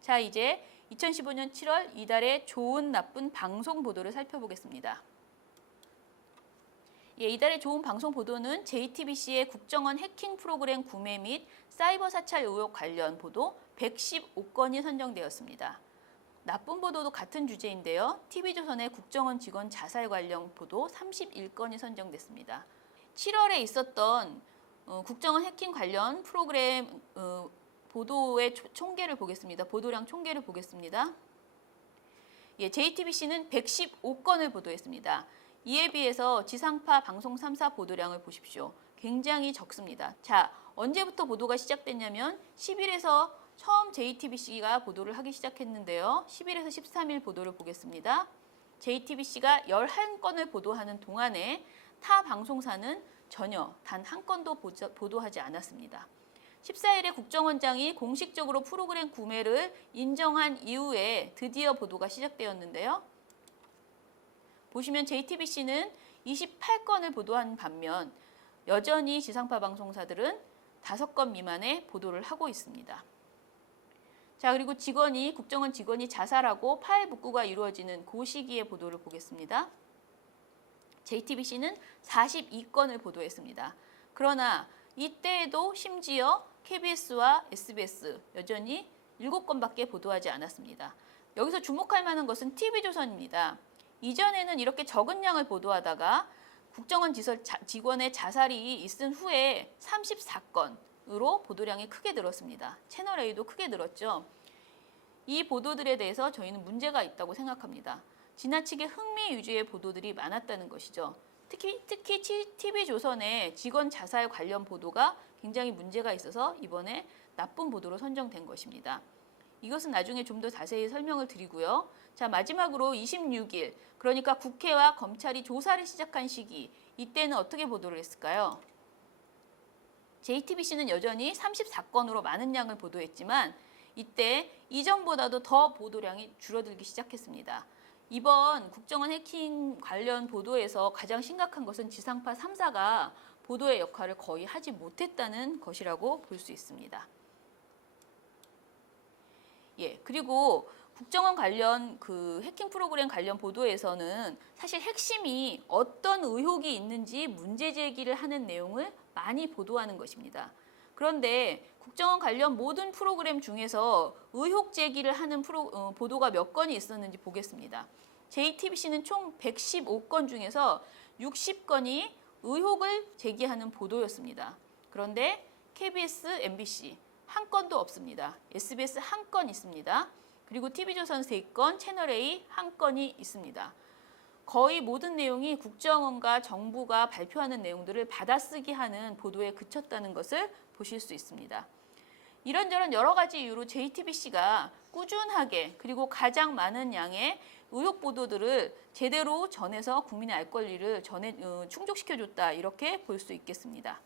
자, 이제 2015년 7월 이달의 좋은 나쁜 방송 보도를 살펴보겠습니다. 예, 이달의 좋은 방송 보도는 JTBC의 국정원 해킹 프로그램 구매 및 사이버 사찰 의혹 관련 보도 115건이 선정되었습니다. 나쁜 보도도 같은 주제인데요. TV조선의 국정원 직원 자살 관련 보도 31건이 선정됐습니다. 7월에 있었던 국정원 해킹 관련 프로그램 보도의 총계를 보겠습니다. 보도량 총계를 보겠습니다. 예, JTBC는 115건을 보도했습니다. 이에 비해서 지상파 방송 3사 보도량을 보십시오. 굉장히 적습니다. 자, 언제부터 보도가 시작됐냐면 10일에서 처음 JTBC가 보도를 하기 시작했는데요. 10일에서 13일 보도를 보겠습니다. JTBC가 11건을 보도하는 동안에 타 방송사는 전혀 단 한 건도 보도하지 않았습니다. 14일에 국정원장이 공식적으로 프로그램 구매를 인정한 이후에 드디어 보도가 시작되었는데요. 보시면 JTBC는 28건을 보도한 반면 여전히 지상파 방송사들은 5건 미만의 보도를 하고 있습니다. 자, 그리고 국정원 직원이 자살하고 파일 복구가 이루어지는 그 시기의 보도를 보겠습니다. JTBC는 42건을 보도했습니다. 그러나 이때에도 심지어 KBS와 SBS 여전히 7건밖에 보도하지 않았습니다. 여기서 주목할 만한 것은 TV조선입니다. 이전에는 이렇게 적은 양을 보도하다가 국정원 직원의 자살이 있은 후에 34건으로 보도량이 크게 늘었습니다. 채널A도 크게 늘었죠. 이 보도들에 대해서 저희는 문제가 있다고 생각합니다. 지나치게 흥미 위주의 보도들이 많았다는 것이죠. 특히 TV조선의 직원 자살 관련 보도가 굉장히 문제가 있어서 이번에 나쁜 보도로 선정된 것입니다. 이것은 나중에 좀 더 자세히 설명을 드리고요. 자, 마지막으로 26일, 그러니까 국회와 검찰이 조사를 시작한 시기, 이때는 어떻게 보도를 했을까요? JTBC는 여전히 34건으로 많은 양을 보도했지만 이때 이전보다도 더 보도량이 줄어들기 시작했습니다. 이번 국정원 해킹 관련 보도에서 가장 심각한 것은 지상파 3사가 보도의 역할을 거의 하지 못했다는 것이라고 볼 수 있습니다. 예, 그리고 국정원 관련 해킹 프로그램 관련 보도에서는 사실 핵심이 어떤 의혹이 있는지 문제 제기를 하는 내용을 많이 보도하는 것입니다. 그런데 국정원 관련 모든 프로그램 중에서 의혹 제기를 하는 보도가 몇 건이 있었는지 보겠습니다. JTBC는 총 115건 중에서 60건이 의혹을 제기하는 보도였습니다. 그런데 KBS, MBC 한 건도 없습니다. SBS 한 건 있습니다. 그리고 TV조선 3건, 채널A 한 건이 있습니다. 거의 모든 내용이 국정원과 정부가 발표하는 내용들을 받아쓰기 하는 보도에 그쳤다는 것을 보실 수 있습니다. 이런저런 여러 가지 이유로 JTBC가 꾸준하게 그리고 가장 많은 양의 의혹 보도들을 제대로 전해서 국민의 알 권리를 충족시켜줬다, 이렇게 볼 수 있겠습니다.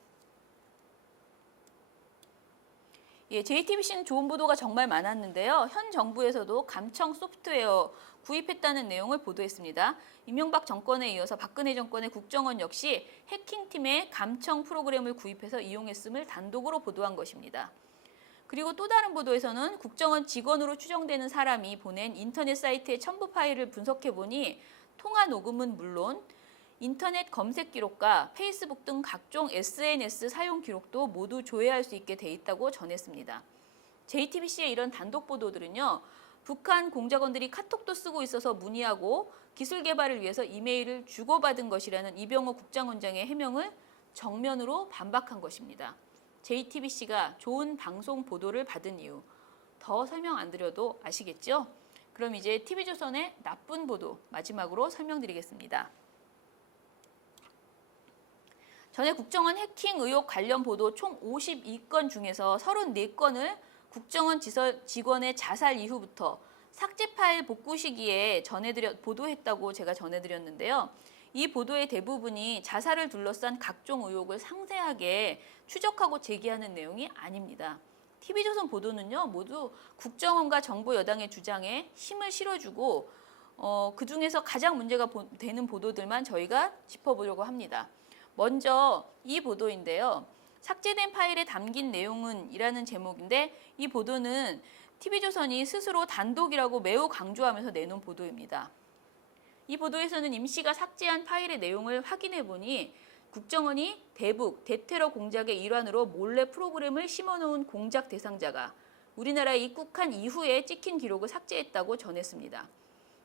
예, JTBC는 좋은 보도가 정말 많았는데요. 현 정부에서도 감청 소프트웨어 구입했다는 내용을 보도했습니다. 이명박 정권에 이어서 박근혜 정권의 국정원 역시 해킹팀의 감청 프로그램을 구입해서 이용했음을 단독으로 보도한 것입니다. 그리고 또 다른 보도에서는 국정원 직원으로 추정되는 사람이 보낸 인터넷 사이트의 첨부 파일을 분석해보니 통화 녹음은 물론 인터넷 검색 기록과 페이스북 등 각종 SNS 사용 기록도 모두 조회할 수 있게 돼 있다고 전했습니다. JTBC의 이런 단독 보도들은요, 북한 공작원들이 카톡도 쓰고 있어서 문의하고 기술 개발을 위해서 이메일을 주고받은 것이라는 이병호 국장원장의 해명을 정면으로 반박한 것입니다. JTBC가 좋은 방송 보도를 받은 이유, 더 설명 안 드려도 아시겠죠? 그럼 이제 TV조선의 나쁜 보도 마지막으로 설명드리겠습니다. 전에 국정원 해킹 의혹 관련 보도 총 52건 중에서 34건을 국정원 직원의 자살 이후부터 삭제 파일 복구 시기에 보도했다고 제가 전해드렸는데요. 이 보도의 대부분이 자살을 둘러싼 각종 의혹을 상세하게 추적하고 제기하는 내용이 아닙니다. TV조선 보도는요, 모두 국정원과 정부 여당의 주장에 힘을 실어주고 그 중에서 가장 문제가 되는 보도들만 저희가 짚어보려고 합니다. 먼저 이 보도인데요. 삭제된 파일에 담긴 내용은 이라는 제목인데 이 보도는 TV조선이 스스로 단독이라고 매우 강조하면서 내놓은 보도입니다. 이 보도에서는 임 씨가 삭제한 파일의 내용을 확인해 보니 국정원이 대북, 대테러 공작의 일환으로 몰래 프로그램을 심어놓은 공작 대상자가 우리나라에 입국한 이후에 찍힌 기록을 삭제했다고 전했습니다.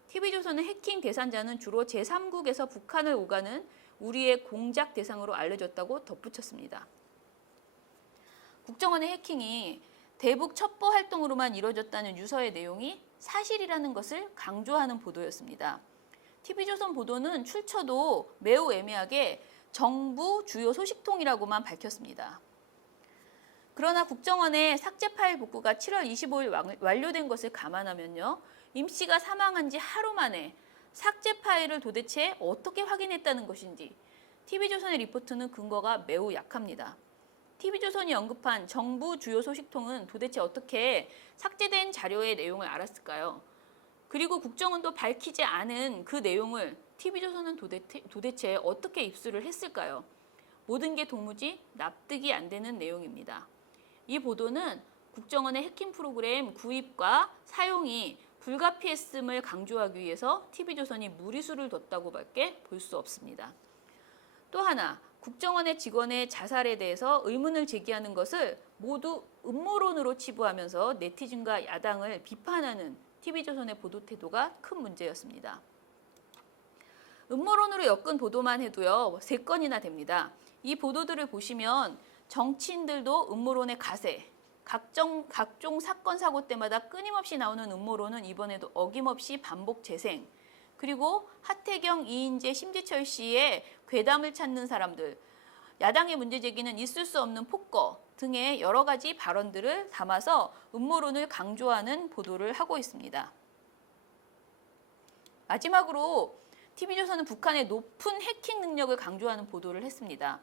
TV조선은 해킹 대상자는 주로 제3국에서 북한을 오가는 우리의 공작 대상으로 알려졌다고 덧붙였습니다. 국정원의 해킹이 대북 첩보 활동으로만 이루어졌다는 유서의 내용이 사실이라는 것을 강조하는 보도였습니다. TV조선 보도는 출처도 매우 애매하게 정부 주요 소식통이라고만 밝혔습니다. 그러나 국정원의 삭제 파일 복구가 7월 25일 완료된 것을 감안하면요. 임 씨가 사망한 지 하루 만에 삭제 파일을 도대체 어떻게 확인했다는 것인지 TV조선의 리포트는 근거가 매우 약합니다. TV조선이 언급한 정부 주요 소식통은 도대체 어떻게 삭제된 자료의 내용을 알았을까요? 그리고 국정원도 밝히지 않은 그 내용을 TV조선은 도대체 어떻게 입수를 했을까요? 모든 게 도무지 납득이 안 되는 내용입니다. 이 보도는 국정원의 해킹 프로그램 구입과 사용이 불가피했음을 강조하기 위해서 TV조선이 무리수를 뒀다고밖에 볼 수 없습니다. 또 하나, 국정원의 직원의 자살에 대해서 의문을 제기하는 것을 모두 음모론으로 치부하면서 네티즌과 야당을 비판하는 TV조선의 보도 태도가 큰 문제였습니다. 음모론으로 엮은 보도만 해도요, 3건이나 됩니다. 이 보도들을 보시면 정치인들도 음모론의 가세, 각종 사건, 사고 때마다 끊임없이 나오는 음모론은 이번에도 어김없이 반복 재생, 그리고 하태경, 이인재, 심재철 씨의 괴담을 찾는 사람들, 야당의 문제 제기는 있을 수 없는 폭거 등의 여러 가지 발언들을 담아서 음모론을 강조하는 보도를 하고 있습니다. 마지막으로 TV조선은 북한의 높은 해킹 능력을 강조하는 보도를 했습니다.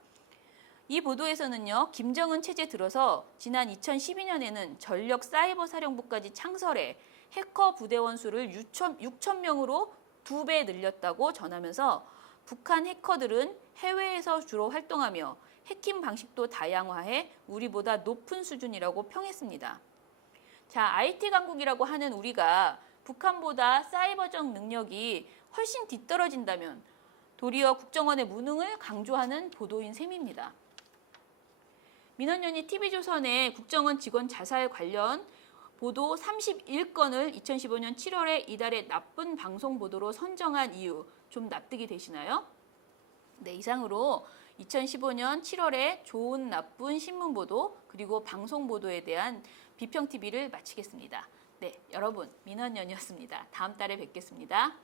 이 보도에서는요, 김정은 체제 들어서 지난 2012년에는 전력 사이버 사령부까지 창설해 해커 부대원 수를 6천 명으로 2배 늘렸다고 전하면서 북한 해커들은 해외에서 주로 활동하며 해킹 방식도 다양화해 우리보다 높은 수준이라고 평했습니다. 자, IT 강국이라고 하는 우리가 북한보다 사이버적 능력이 훨씬 뒤떨어진다면 도리어 국정원의 무능을 강조하는 보도인 셈입니다. 민원연이 TV조선의 국정원 직원 자살 관련 보도 31건을 2015년 7월에 이달의 나쁜 방송 보도로 선정한 이유 좀 납득이 되시나요? 네, 이상으로 2015년 7월에 좋은 나쁜 신문 보도 그리고 방송 보도에 대한 비평TV를 마치겠습니다. 네, 여러분 민원연이었습니다. 다음 달에 뵙겠습니다.